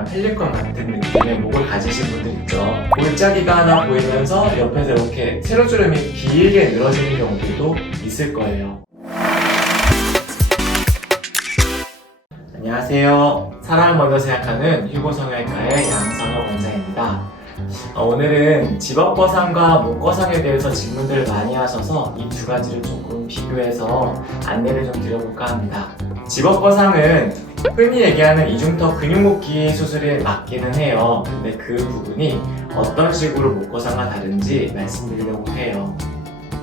약간 펠리컨 같은 느낌의 목을 가지신 분들 있죠. 골짜기가 하나 보이면서 옆에서 이렇게 세로주름이 길게 늘어지는 경우들도 있을 거예요. 안녕하세요. 사랑을 먼저 생각하는 휴고성형외과의 양성혁 원장입니다. 오늘은 집업거상과 목거상에 대해서 질문들을 많이 하셔서 이 두 가지를 조금 비교해서 안내를 좀 드려볼까 합니다. 집업거상은 흔히 얘기하는 이중턱 근육목기 수술에 맞기는 해요. 근데 그 부분이 어떤 식으로 목거상과 다른지 말씀드리려고 해요.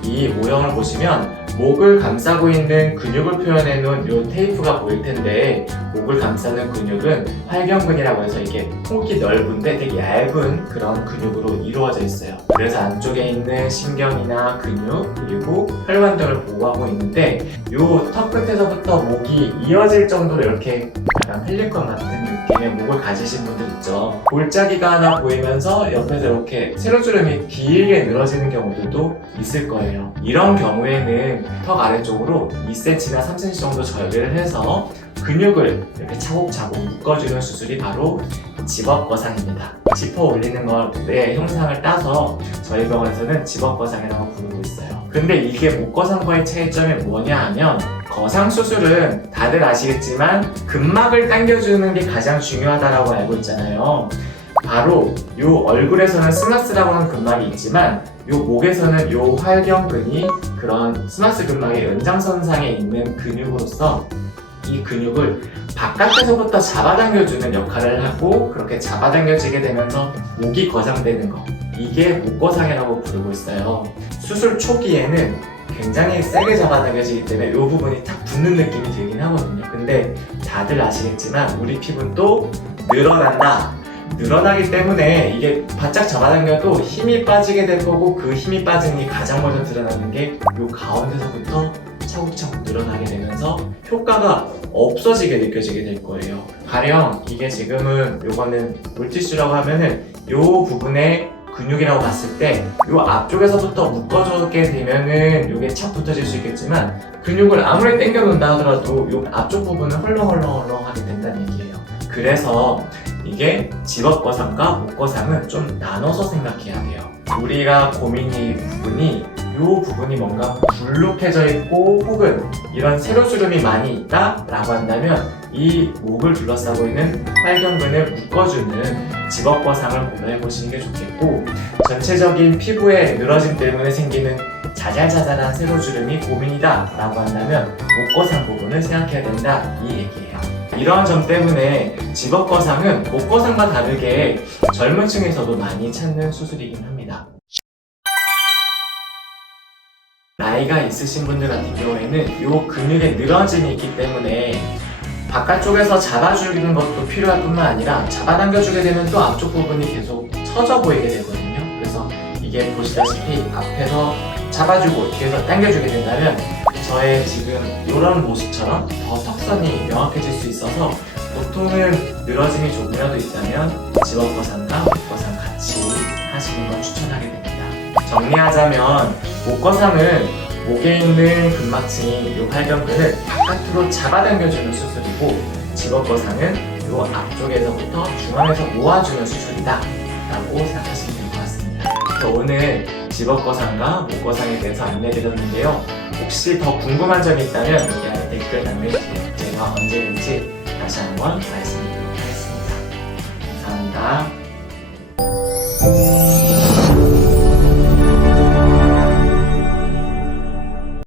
이 모형을 보시면 목을 감싸고 있는 근육을 표현해 놓은 이 테이프가 보일 텐데, 목을 감싸는 근육은 활경근이라고 해서 이게 폭이 넓은데 되게 얇은 그런 근육으로 이루어져 있어요. 그래서 안쪽에 있는 신경이나 근육 그리고 혈관 등을 보호하고 있는데, 이 턱 끝에서부터 목이 이어질 정도로 이렇게 약간 펠리컨 같은 느낌의 목을 가지신 분들 있죠. 골짜기가 하나 보이면서 옆에서 이렇게 세로주름이 길게 늘어지는 경우들도 있을 거예요. 이런 경우에는 턱 아래쪽으로 2cm나 3cm 정도 절개를 해서 근육을 이렇게 차곡차곡 묶어주는 수술이 바로 집업거상입니다. 짚어 올리는 것의 형상을 따서 저희 병원에서는 집업거상이라고 부르고 있어요. 근데 이게 목거상과의 차이점이 뭐냐 하면, 거상 수술은 다들 아시겠지만 근막을 당겨주는 게 가장 중요하다고 알고 있잖아요. 바로 이 얼굴에서는 스마스라고 하는 근막이 있지만, 이 목에서는 이 활경근이 그런 스마스 근막의 연장선상에 있는 근육으로서 이 근육을 바깥에서부터 잡아당겨주는 역할을 하고, 그렇게 잡아당겨지게 되면서 목이 거상되는 거, 이게 목거상이라고 부르고 있어요. 수술 초기에는 굉장히 세게 잡아당겨지기 때문에 이 부분이 탁 붙는 느낌이 들긴 하거든요. 근데 다들 아시겠지만 우리 피부는 또 늘어나기 때문에 이게 바짝 잡아당겨도 힘이 빠지게 될 거고, 그 힘이 빠진 게 가장 먼저 드러나는 게 이 가운데서부터 차곡차곡 늘어나게 되면서 효과가 없어지게 느껴지게 될 거예요. 가령 이게 지금은 요거는 물티슈라고 하면은 요 부분에 근육이라고 봤을 때 요 앞쪽에서부터 묶어주게 되면은 요게 착 붙어질 수 있겠지만, 근육을 아무리 당겨 놓는다 하더라도 요 앞쪽 부분은 헐렁헐렁하게 된다는 얘기예요. 그래서 이게 집업거상과 목거상은 좀 나눠서 생각해야 돼요. 우리가 고민이 부분이 이 부분이 뭔가 불룩해져 있고 혹은 이런 세로주름이 많이 있다 라고 한다면, 이 목을 둘러싸고 있는 활경근을 묶어주는 집업거상을 고려해 보시는 게 좋겠고, 전체적인 피부의 늘어짐 때문에 생기는 자잘자잘한 세로주름이 고민이다 라고 한다면 목거상 부분을 생각해야 된다, 이 얘기예요. 이러한 점 때문에 집업거상은 목거상과 다르게 젊은 층에서도 많이 찾는 수술이긴 합니다. 나이가 있으신 분들 같은 경우에는 이 근육의 늘어짐이 있기 때문에 바깥쪽에서 잡아주는 것도 필요할 뿐만 아니라, 잡아당겨주게 되면 또 앞쪽 부분이 계속 처져 보이게 되거든요. 그래서 이게 보시다시피 앞에서 잡아주고 뒤에서 당겨주게 된다면 저의 지금 이런 모습처럼 더 턱선이 명확해질 수 있어서, 보통은 늘어짐이 조금이라도 있다면 집업거상과 목거상 같이 하시는 걸 추천하게 됩니다. 정리하자면 목거상은 목에 있는 근막층인 이 활경근을 바깥으로 잡아당겨주는 수술이고, 집업거상은 이 앞쪽에서부터 중앙에서 모아주는 수술이다 라고 생각하시면 될 것 같습니다. 그래서 오늘 집업거상과 목거상에 대해서 안내드렸는데요. 혹시 더 궁금한 점이 있다면 여기 아래 댓글 남겨주세요. 제가 언제든지 다시 한번 말씀드리겠습니다.